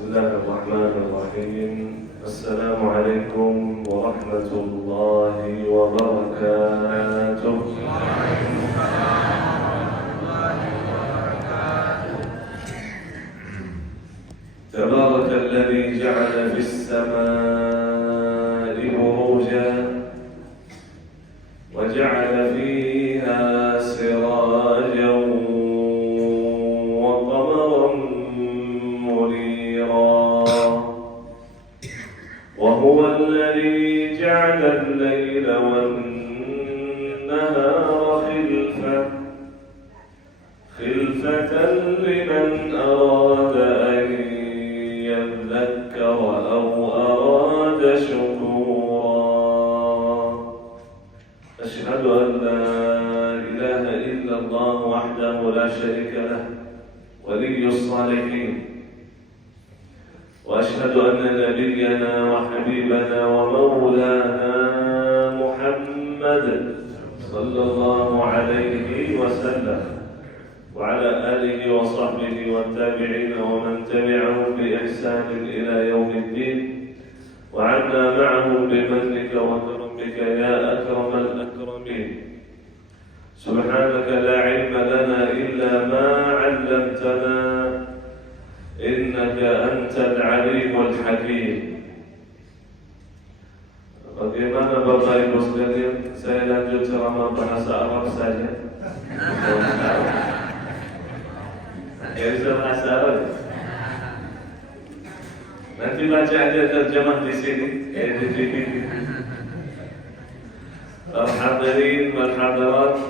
الله الرحمن الرحيم. السلام عليكم ورحمة الله وبركاته. تبارك الذي جعل في السماء بروجا وجعل فيها سراجا وقمرا منيرا وهو الذي جعل الليل والنهار خلفة لمن أراد أن يذكر أو أراد شكورا. أشهد أن لا إله إلا الله وحده لا شريك له ولي الصالحين، وأشهد أن نبينا وحبيبنا ومولانا محمد صلى الله عليه وسلم وعلى آله وصحبه والتابعين ومن تبعهم بإحسان إلى يوم الدين، وعنا معهم بمنك وكرمك يا أكرم الأكرمين. سبحانك لا علم لنا إلا ما علمتنا إنك أنت العليم الحكيم. Bagaimana Bapak Ibu sekalian, saya lanjut ceramah bahasa Arab saja. Ya bisa bahasa Arab. Nanti baca aja terjemah di sini, di TV. Al-hadirin wal hadirat,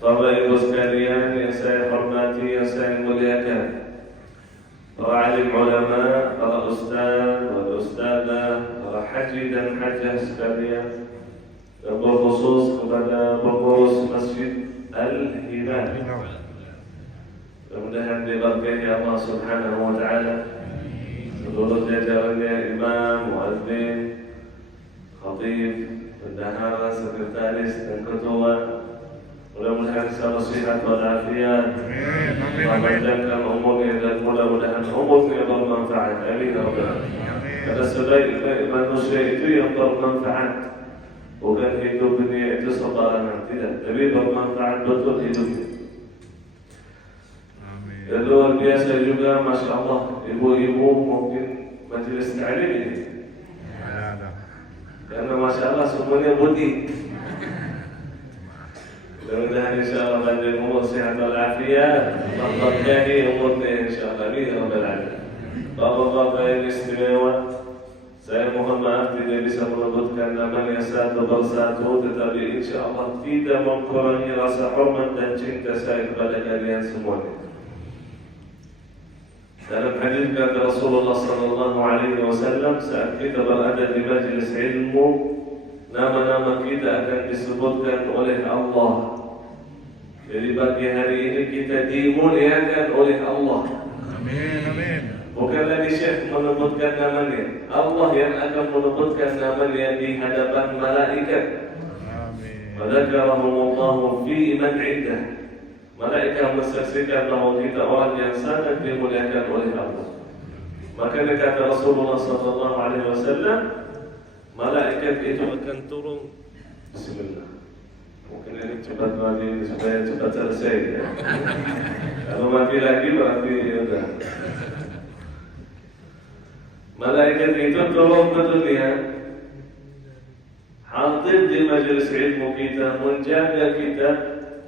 Bapak Ibu sekalian yang saya hormati, yang saya muliakan, para alim ulama, para ustaz, wal ustazah, para haji dan hajah sekalian, dan berkhusus kepada pengurus Masjid Al-Hilal. Mudah-mudahan diberkahi Allah Subhanahu wa taala, seluruh jajarannya, imam, muadzin, khatib, bendahara, sekretaris dan ketua. Mudah-mudahan selalu sehat walafiat, memanjangkan umurnya dan mudah-mudahan umurnya bermanfaat. Amin ya rabbal alamin. Karena sebaik-baik manusia itu yang bermanfaat, bukan hidup dunia itu sembarangan, tidak, tapi bermanfaat betul hidupnya. Dan luar biasa juga, Masya Allah, ibu-ibu mungkin majelis ta'lim ini, karena Masya Allah semuanya putih. Mudah-mudahan insya Allah panjang umur, sehat walafiat, berkahi umurnya insya Allah. Amin ya rabbal alamin. Bapak-bapak yang istimewa, saya mohon maaf tidak bisa menyebutkan namanya satu persatu, tetapi insya Allah tidak mengurangi rasa hormat dan cinta saya kepada kalian semuanya. Dalam hadis kata Rasulullah sallallahu alaihi wasallam, saat kita berada di majlis ilmu, nama-nama kita akan disebutkan oleh Allah. Jadi pagi hari ini kita dimuliakan oleh Allah. Amin, amin. Bukan lagi Syekh menyebutkan namanya, Allah yang akan menyebutkan namanya di hadapan malaikat. Amin. Wadzakarakumullahu fi man 'indah. Malaikat mensaksikan bahwa kita orang yang sangat dimuliakan oleh Allah. Maka kata Rasulullah sallallahu alaihi wasallam, malaikat itu akan turun. Bismillah. Mungkin ini cepat mati supaya cepat selesai ya. Kalau mati lagi berarti ya udah. Malaikat itu turun ke dunia, hadir di majelis ilmu kita, menjaga kita,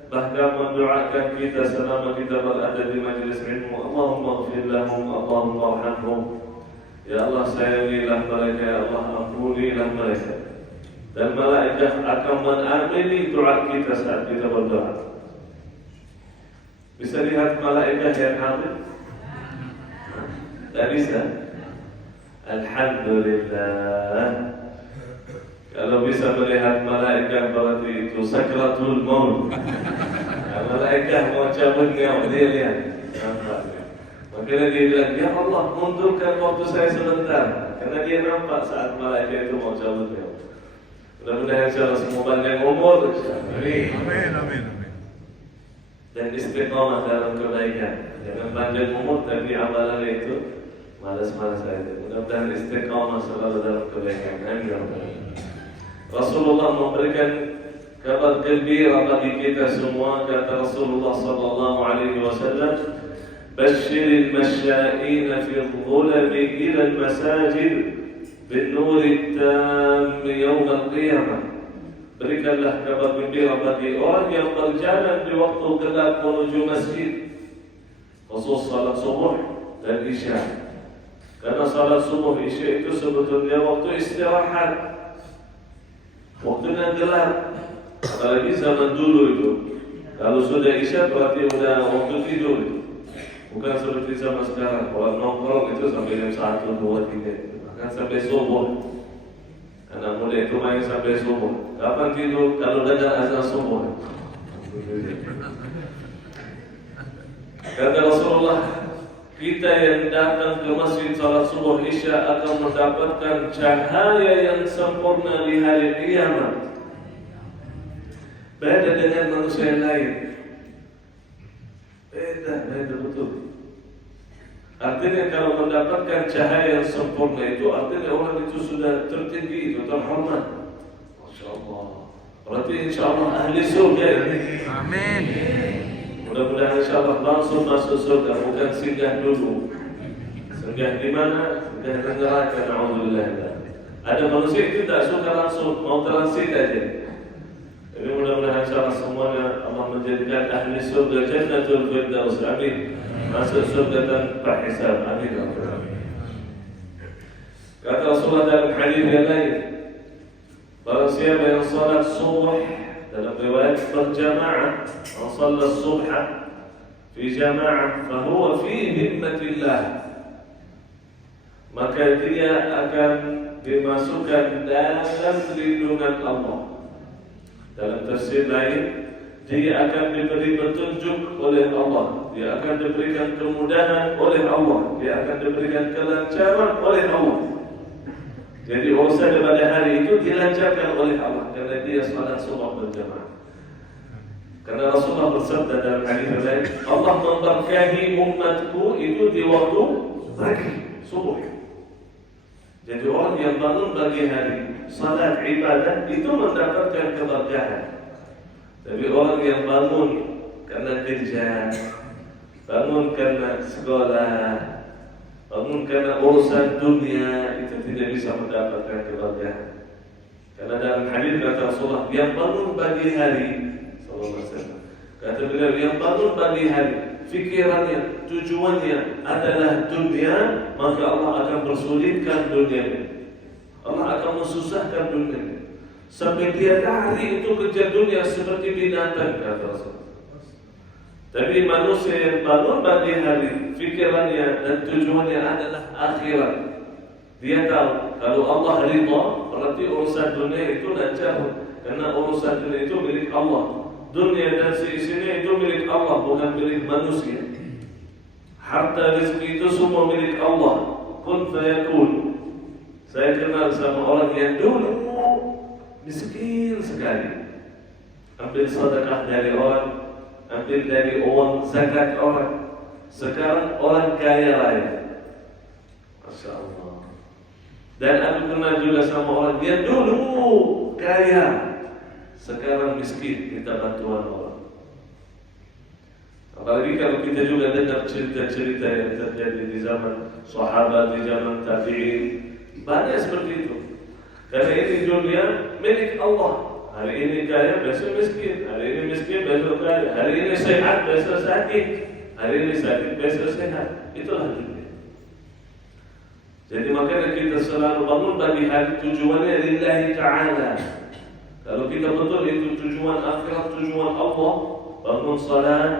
bahkan mendoakan kita selama kita berada di majelis ilmu. Allahumma ighfir lahum, Allahumma arhamhum. Ya Allah, sayangilah mereka, ya Allah ampunilah mereka. Dan malaikat akan mengamini doa kita saat kita berdoa. Bisa lihat malaikat yang hadir? Tak bisa? Alhamdulillah. Kalau bisa melihat malaikat berarti itu sakratul maut. Malaikat mau cabut nyawa, dia lihat. Makanya dia bilang, ya Allah mundurkan waktu saya sebentar, karena dia nampak saat malaikat itu mau cabut nyawa. Mudah-mudahan insyaallah semua panjang umur. Amin, amin, amin. Dan istiqamah dalam kebaikan. Jangan panjang umur tapi amalan itu malas-malas saja. Mudah-mudahan istiqamah selalu dalam kebaikan. Amin ya rabbal alamin. Rasulullah memberikan kabar gembira bagi kita semua. Kata Rasulullah sallallahu alaihi wasallam, "Basyiril masyaa'ina fil dhulami ila al-masajid bin-nur at-tam yawm al-qiyamah." Berikanlah kabar gembira bagi orang yang berjalan di waktu gelap menuju masjid, khusus salat subuh dan isya. Karena salat subuh isya itu sebetulnya waktu istirahat, waktunya gelap. Apalagi zaman dulu itu, kalau sudah isya berarti sudah waktu tidur itu. Bukan seperti zaman sekarang, kalau nongkrong itu sampai jam 1, 2, 3, bahkan sampai subuh. Anak muda itu main sampai subuh. Kapan tidur? Kalau dengar azan subuh. Kata Rasulullah, kita yang datang ke masjid salat subuh isya akan mendapatkan cahaya yang sempurna di hari kiamat. Beda dengan manusia yang lain. Beda betul. Artinya kalau mendapatkan cahaya yang sempurna itu artinya orang itu sudah tertinggi, itu terhormat. Masya Allah. Berarti insya Allah ahli surga ini. Amin. Mudah-mudahan insya Allah langsung masuk surga, bukan singgah dulu. Singgah di mana? Singgah di neraka. Na'udzubillah. Ada manusia itu tidak suka langsung, mau transit aja. Jadi mudah-mudahan insya Allah semuanya Allah menjadikan ahli surga Jannatul Firdaus. Amin. Masuk surga tanpa hisab. Amin. Kata Rasulullah dalam hadis yang lain, barang siapa yang salat subuh dalam riwayat berjamaah, man shalla subha fi jamaah fahuwa fi himmatillah, maka dia akan dimasukkan dalam lindungan Allah. Dalam tafsir lain, dia akan diberi petunjuk oleh Allah, dia akan diberikan kemudahan oleh Allah, dia akan diberikan kelancaran oleh Allah. Jadi urusan pada hari itu dilancarkan oleh Allah karena dia salat subuh berjamaah. Karena Rasulullah bersabda dalam hadis lain, Allah memberkahi umatku itu di waktu pagi subuh. Jadi orang yang bangun pagi hari salat ibadah itu mendapatkan keberkahan. Tapi orang yang bangun karena kerja, bangun karena sekolah, bangun karena urusan dunia, itu tidak bisa mendapatkan keberkahan. Karena dalam hadis kata Rasulullah, yang bangun pagi hari, sallallahu alaihi wasallam, kata beliau, yang bangun pagi hari, fikirannya, tujuannya adalah dunia, maka Allah akan bersulitkan dunianya. Allah akan mensusahkan dunianya. Sampai dia lari itu kejar dunia seperti binatang, kata Rasulullah. Tapi manusia yang bangun pagi hari, fikirannya dan tujuannya adalah akhirat. Dia tahu kalau Allah ridha, berarti urusan dunia itu lancar. Karena urusan dunia itu milik Allah. Dunia dan seisinya itu milik Allah, bukan milik manusia. Harta rezeki itu semua milik Allah. Kun fayakun. Saya kenal sama orang yang dulu miskin sekali, ambil sedekah dari orang, ambil dari uang zakat orang. Sekarang orang kaya raya, Masya Allah. Dan aku kenal juga sama orang yang dulu kaya, sekarang miskin, minta bantuan orang. Apalagi kalau kita juga dengar cerita-cerita yang terjadi di zaman sahabat, di zaman tabi'in, banyak seperti itu. Karena ini dunia milik Allah. Hari ini kaya, besok miskin. Hari ini miskin, besok kaya. Hari ini sehat, besok sakit. Hari ini sakit, besok sehat. Itulah dunia. Jadi makanya kita selalu bangun pagi hari tujuannya lillahi ta'ala. Kalau kita betul itu tujuan akhirat, tujuan Allah, bangun salat,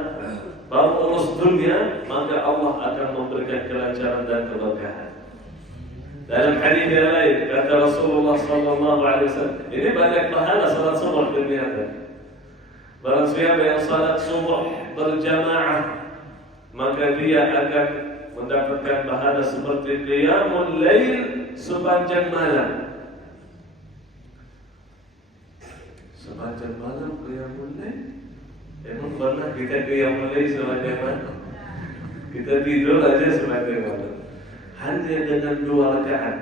baru urus dunia, maka Allah akan memberikan kelancaran dan keberkahan. Dalam hadis yang lain kata Rasulullah sallallahu alaihi wasallam, ini banyak pahala salat subuh ternyata. Barang siapa yang salat subuh berjamaah, maka dia akan mendapatkan pahala seperti qiyamul lail sepanjang malam. Sepanjang malam qiyamul lail. Emang pernah kita qiyamul lail sepanjang malam? Kita tidur aja sepanjang malam. hanya dengan 2 rakaat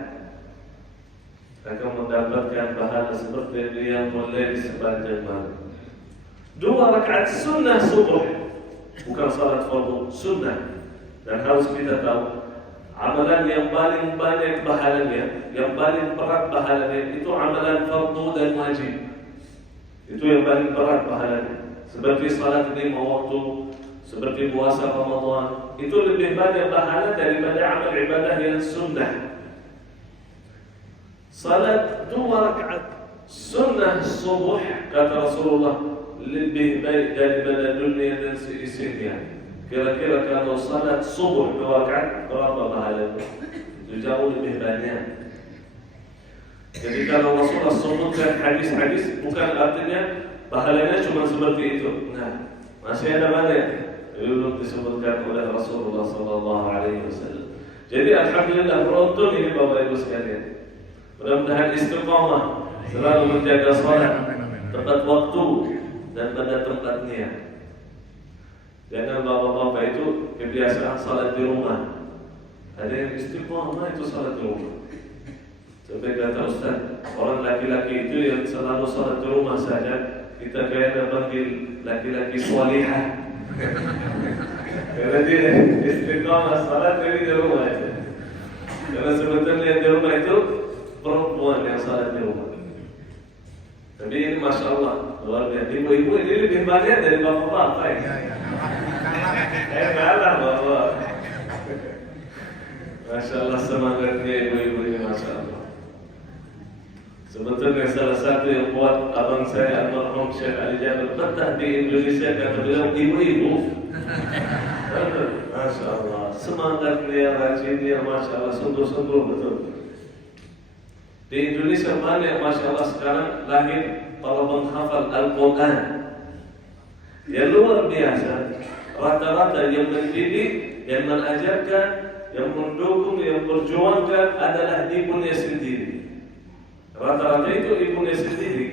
akan mendapatkan pahala seperti dia mulai sepanjang malam. 2 rakaat sunnah subuh, bukan salat fardu, sunnah. Dan harus kita tahu, amalan yang paling banyak pahalanya, yang paling berat pahalanya itu amalan fardu dan wajib. Itu yang paling berat pahalanya. Seperti salat 5 waktu, seperti puasa Ramadan, itu lebih banyak pahala daripada amal ibadah yang sunnah. Salat 2 rakaat sunnah subuh, kata Rasulullah, lebih baik daripada dunia dan seisinya. Kira-kira kalau salat subuh 2 rakaat, berapa pahalanya? Itu jauh lebih banyak. Jadi kalau Rasulullah sebutkan hadis-hadis, bukan artinya pahalanya cuma seperti itu. Nah, masih ada banyak belum disebutkan oleh Rasulullah SAW. Jadi alhamdulillah, beruntung ini Bapak Ibu sekalian. Mudah-mudahan istiqamah, selalu menjaga salat tepat waktu dan pada tempatnya. Jangan bapak-bapak itu kebiasaan salat di rumah. Ada yang istiqamah itu salat di rumah. Sampai kata Ustaz, orang laki-laki itu yang selalu salat di rumah saja, kita kayaknya panggil laki-laki salihah. Karena dia istiqamah salat di rumah itu. Karena sebetulnya di rumah itu perempuan yang salat di rumah. Tapi ini Masya Allah, luar biasa. Ibu-ibu ini lebih banyak dari bapak-bapak. Kalah bapak. Masya Allah, semangatnya ibu-ibu ini Masya Allah. Sebetulnya salah satu yang buat abang saya almarhum Syekh Ali Jabir betah di Indonesia karena beliau ibu-ibu. Masya Allah, semangatnya, rajinnya, Masya Allah, sungguh-sungguh betul. Di Indonesia banyak Masya Allah sekarang lahir para penghafal Al-Quran yang luar biasa. Rata-rata yang mendidik, yang mengajarkan, yang mendukung, yang berjuangkan adalah ibunya sendiri. Rata-rata itu ibunya sendiri,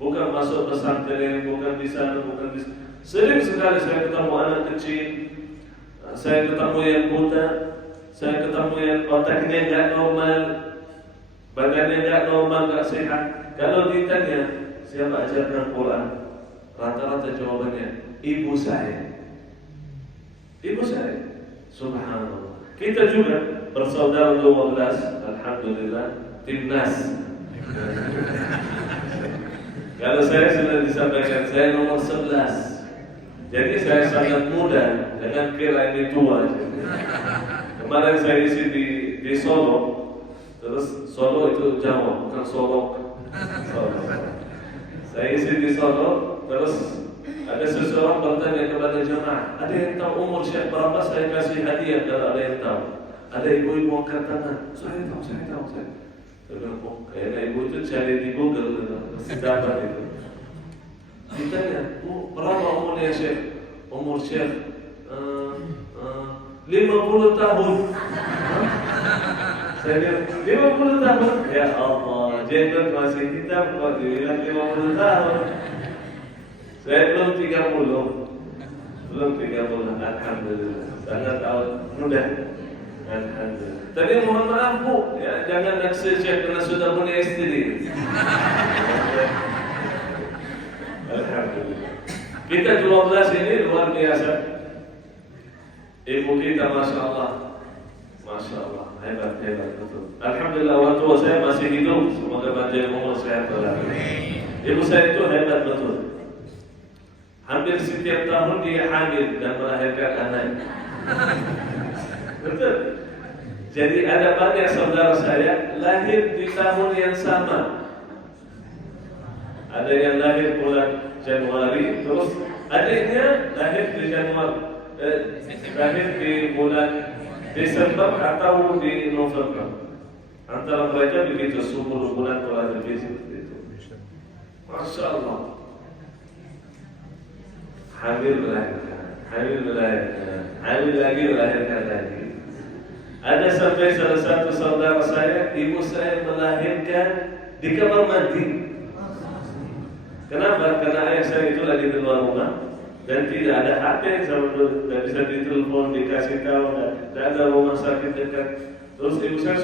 bukan masuk pesantren, bukan di sana, bukan di sana. Sering sekali saya ketemu anak kecil, saya ketemu yang buta, saya ketemu yang otaknya nggak normal, badannya nggak normal, nggak sehat. Kalau ditanya siapa ajarkan Quran, rata-rata jawabannya ibu saya. Ibu saya. Subhanallah. Kita juga bersaudara 12, alhamdulillah, timnas. Kalau saya sudah disampaikan, saya nomor 11. Jadi saya sangat muda, jangan kira ini tua. Kemarin saya isi di Solo. Terus Solo itu Jawa, bukan Solo. Saya isi di Solo, terus ada seseorang bertanya kepada jemaah, ada yang tahu umur Syekh berapa? Saya kasih hadiah kalau ada yang tahu. Ada ibu-ibu angkat tangan, saya tahu. Saya bilang, oh kayaknya ibu itu cari di Google, mesti dapat itu. Ditanya, berapa umurnya Syekh? Umur Syekh 50 tahun. Saya bilang, 50 tahun? Ya Allah, jenggot masih hitam kok dibilang 50 tahun. Saya belum 30, alhamdulillah. Sangat mudah, alhamdulillah. Tapi mohon maaf Bu, ya, jangan naksir Syekh karena sudah punya istri. Alhamdulillah. Kita 12 ini luar biasa. Ibu kita Masya Allah, hebat betul. Alhamdulillah orang tua saya masih hidup, semoga panjang umur sehat walafiat. Ibu saya itu hebat betul. Hampir setiap tahun dia hamil dan melahirkan anak. Betul. Jadi ada banyak saudara saya lahir di tahun yang sama. Ada yang lahir bulan Januari, terus adiknya lahir di lahir di bulan Desember atau di November. Antara mereka begitu 10 bulan telah lebih seperti itu. Masya Allah. Hamil lagi melahirkan lagi. Ada sampai salah satu saudara saya, ibu saya melahirkan di kamar mandi. Kenapa? Karena ayah saya itu lagi di luar rumah dan tidak ada HP, tidak bisa ditelepon, dikasih tahu, tidak ada rumah sakit dekat. Terus ibu saya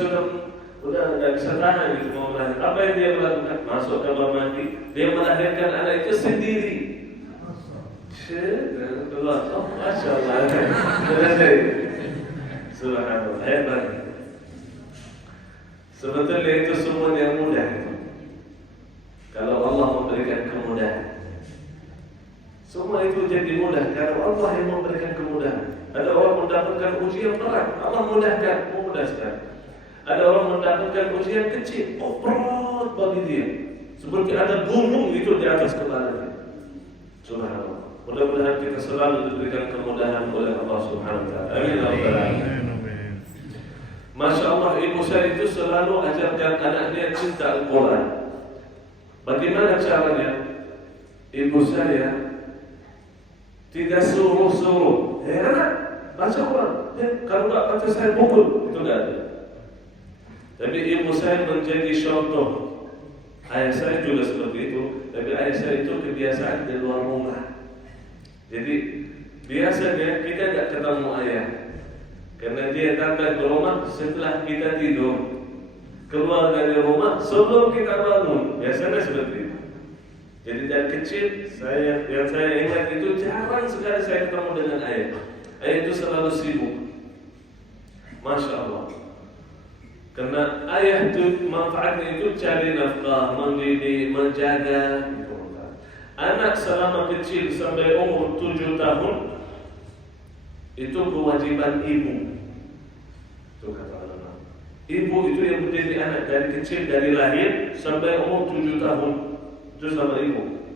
udah nggak bisa tahan gitu mau melahirkan. Apa yang dia melakukan? Masuk kamar mandi, dia melahirkan anak itu sendiri. Keluar, oh masya Allah, selesai. Subhanallah, hebat. Sebetulnya itu semua yang mudah. Kalau Allah memberikan kemudahan, semua itu jadi mudah. Kalau Allah yang memberikan kemudahan. Ada orang mendapatkan ujian berat, Allah mudahkan, mudah sekali. Ada orang mendapatkan ujian kecil, berat bagi dia. Seperti ada gunung itu di atas kepalanya. Subhanallah. Mudah-mudahan kita selalu diberikan kemudahan oleh Allah Subhanahu wa taala. Amin ya rabbal alamin. Masya Allah, ibu saya itu selalu ajarkan anaknya cinta Al-Quran. Bagaimana caranya? Ibu saya tidak suruh-suruh. Anak, baca Quran. Kalau tak baca saya pukul. Itu tidak ada. Tapi ibu saya menjadi contoh. Ayah saya juga seperti itu. Tapi ayah saya itu kebiasaan di luar rumah. Jadi biasanya kita tidak ketemu ayah. Karena dia datang ke rumah setelah kita tidur. Keluar dari rumah sebelum kita bangun. Biasanya seperti itu. Jadi dari kecil yang saya ingat itu jarang sekali saya ketemu dengan ayah. Ayah itu selalu sibuk. Masya Allah. Karena ayah itu manfaatnya itu cari nafkah, mendidik, menjaga. Anak selama kecil sampai umur 7 tahun itu kewajiban ibu. Itu kata ulama. Ibu itu yang mendidik anak dari kecil, dari lahir sampai umur 7 tahun. Itu sama ibu.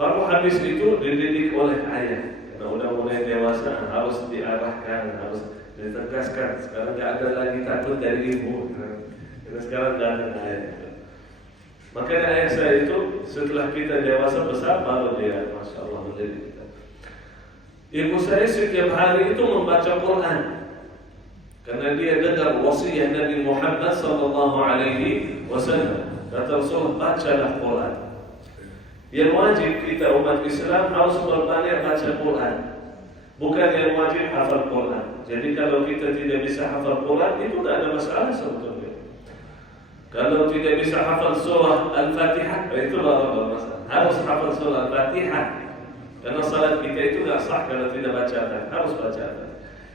Baru habis itu dididik oleh ayah. Karena udah mulai dewasa harus diarahkan, harus ditegaskan. Sekarang tidak ada lagi takut dari ibu. Karena sekarang tidak ada ayah. Makanya ayah saya itu setelah kita dewasa besar baru dia, masya Allah, mendidik kita. Ibu saya setiap hari itu membaca Quran. Karena dia dengar wasiat Nabi Muhammad SAW. Kata Rasulullah, bacalah Quran. Yang wajib kita umat Islam harus berbanyak baca Quran. Bukan yang wajib hafal Quran. Jadi kalau kita tidak bisa hafal Quran, itu tidak ada masalah sebetulnya. Kalau tidak bisa hafal surah Al-Fatihah, itu baru masalah. Harus hafal surah Al-Fatihah. Karena salat kita itu tidak sah kalau tidak bacakan. Harus bacakan.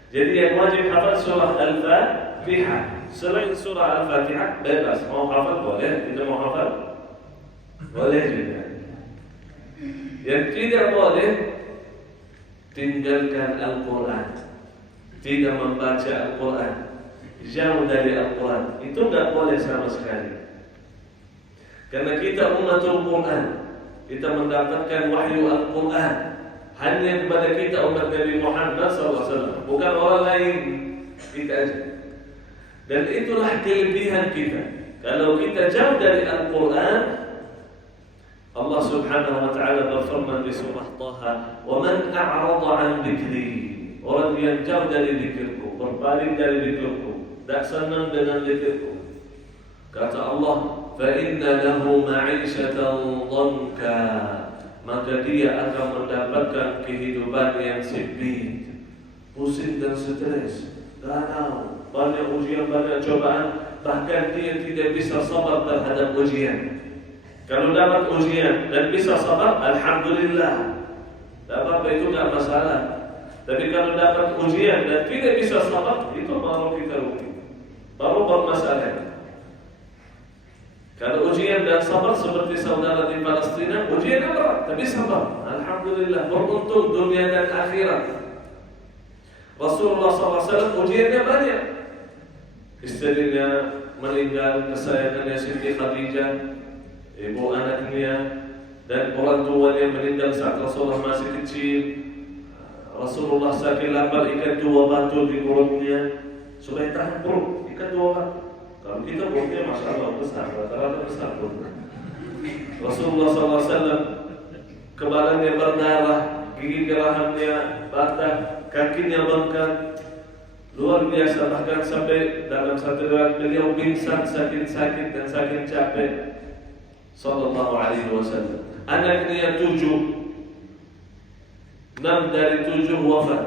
Jadi yang wajib hafal surah Al-Fatihah. Selain surah Al-Fatihah, bebas. Mau hafal boleh, tidak mau hafal boleh juga. Yang tidak boleh, tinggalkan Al-Quran. Tidak membaca Al-Quran. Jauh dari Al-Quran. Itu tidak boleh sama sekali. Karena kita umatul Quran. Kita mendapatkan wahyu Al-Quran hanya kepada kita umat Nabi Muhammad SAW. Bukan orang lain. Kita aja. Dan itulah kelebihan kita. Kalau kita jauh dari Al-Quran, Allah Subhanahu wa ta'ala berfirman di surah Taha, "Wa man a'rada 'an dzikri." Orang yang jauh dari zikirku, berpaling dari zikirku, tak senang dengan zikirku. Kata Allah, "Fa inna lahu ma'isyatan dhanka." Maka dia akan mendapatkan kehidupan yang sempit, pusing dan stres, galau, banyak ujian, banyak cobaan, bahkan dia tidak bisa sabar terhadap ujian. Kalau dapat ujian dan bisa sabar, alhamdulillah. Tak apa-apa, itu tidak masalah. Tapi kalau dapat ujian dan tidak bisa sabar, itu baru kita rugi, baru bermasalah. Kalau ujian dan sabar seperti saudara di Palestina, ujian berat, tapi sabar, alhamdulillah, beruntung dunia dan akhirat. Rasulullah SAW ujiannya banyak. Istrinya meninggal, kesayangannya Siti Khadijah, ibu anaknya, dan orang tuanya meninggal saat Rasulullah masih kecil. Rasulullah sakit lapar, ikat 2 batu di perutnya supaya tahan perut, ikat 2 batu. Kalau kita perutnya masya Allah besar, rata-rata besar perutnya. Rasulullah SAW kepalanya berdarah, gigi gerahannya patah, kakinya bengkak, luar biasa. Bahkan sampai dalam satu riwayat beliau pingsan, sakit-sakit dan sakit capek. Sallallahu alaihi wasallam. Anaknya 7, 6 dari 7 wafat.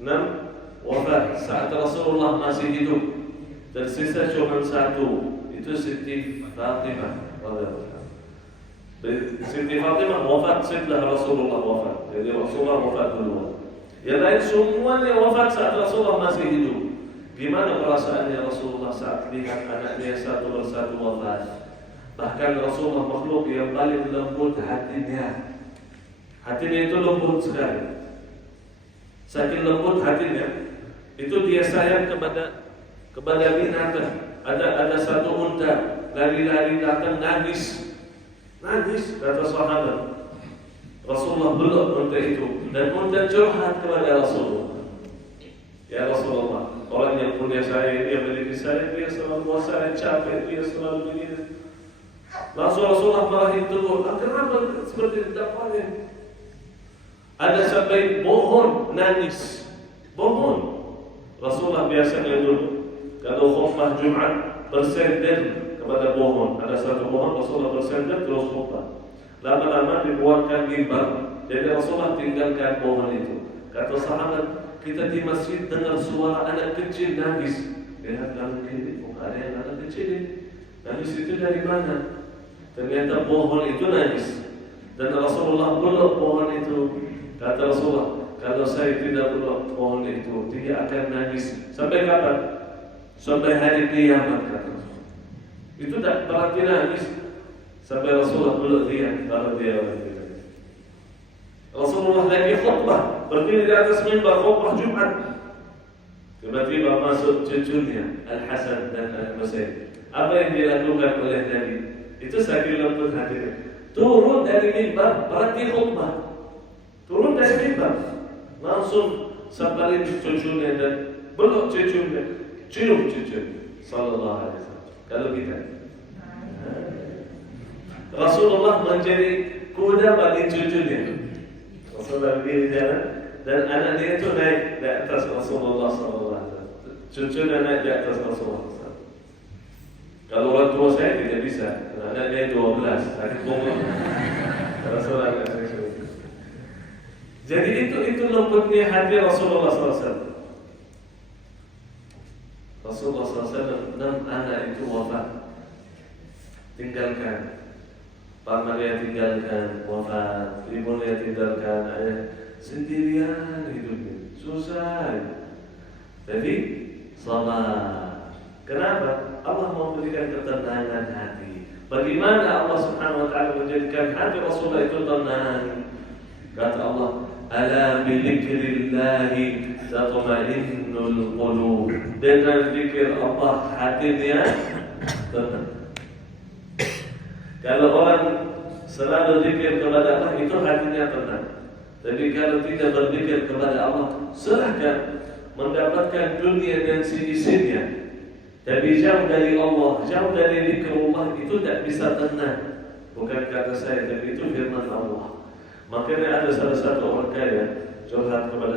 6 wafat saat Rasulullah masih hidup. Tersisa cuma satu, itu Siti Fatimah. Siti Fatimah wafat setelah Rasulullah wafat. Jadi Rasulullah wafat duluan. Yang lain semuanya wafat saat Rasulullah masih hidup. Gimana perasaannya Rasulullah saat lihat anaknya satu persatu wafat? Bahkan Rasulullah makhluk yang paling lembut hatinya. Hatinya itu lembut sekali. Saking lembut hatinya, itu dia sayang kepada binatang. Ada satu unta lari-lari datang nangis, kata sahabat. Rasulullah belum unta itu, dan unta curhat kepada Rasulullah. Ya Rasulullah, orang yang punya saya, dia memiliki saya, dia selalu buat saya capek, dia selalu begini. Langsung Rasulullah marahin tegur, kenapa seperti dakwanya? Ada sampai pohon nangis, pohon. Rasulullah biasanya dulu kalau khutbah Jumat bersender kepada pohon. Ada satu pohon Rasulullah bersender terus khutbah. Lama-lama dibuatkan mimbar, jadi Rasulullah tinggalkan pohon itu. Kata sahabat, kita di masjid dengar suara anak kecil nangis. Lihat kanan kiri, ada yang anak kecil ini. Nangis itu dari mana? Ternyata pohon itu nangis. Dan Rasulullah peluk pohon itu. Kata Rasulullah, kalau saya tidak peluk pohon itu, dia akan nangis. Sampai kapan? Sampai hari kiamat, kata Rasulullah. Itu tak berarti nangis. Sampai Rasulullah peluk dia, baru dia nangis. Rasulullah lagi khutbah, berdiri di atas mimbar khutbah Jumat. Tiba-tiba masuk cucunya Al-Hasan dan Al-Husain. Apa yang dilakukan oleh Nabi? Itu saking lembut hatinya. Turun dari mimbar, berarti khutbah. Turun dari mimbar, langsung sampai cucunya dan peluk cucunya, cium cucunya. Sallallahu alaihi wasallam. Kalau kita, Rasulullah menjadi kuda bagi cucunya. Rasulullah berdiri di jalan dan anaknya itu naik di atas Rasulullah sallallahu alaihi wasallam. Cucunya naik di atas Rasulullah. Kalau orang tua saya tidak bisa, anaknya 12, sakit bongkok. Rasulullah tidak bisa. Jadi itu lembutnya hati Rasulullah SAW. Rasulullah SAW 6 anak itu wafat, tinggalkan. Pamannya tinggalkan, wafat. Ibunya tinggalkan, ayah sendirian hidupnya, susah. Jadi sabar. Kenapa? Allah mau berikan ketenangan hati. Bagaimana Allah Subhanahu Wa Taala menjadikan hati Rasulullah itu tenang? Kata Allah, ala bidzikrillahi tatma'innul qulub. Dengan zikir Allah hatinya tenang. Kalau orang selalu zikir kepada Allah, itu hatinya tenang. Tapi kalau tidak berzikir kepada Allah, serahkan mendapatkan dunia dan seisinya. Tapi jauh dari Allah, jauh dari zikrullah, itu tidak bisa tenang. Bukan kata saya, tapi itu firman Allah. Makanya ada salah satu orang kaya curhat kepada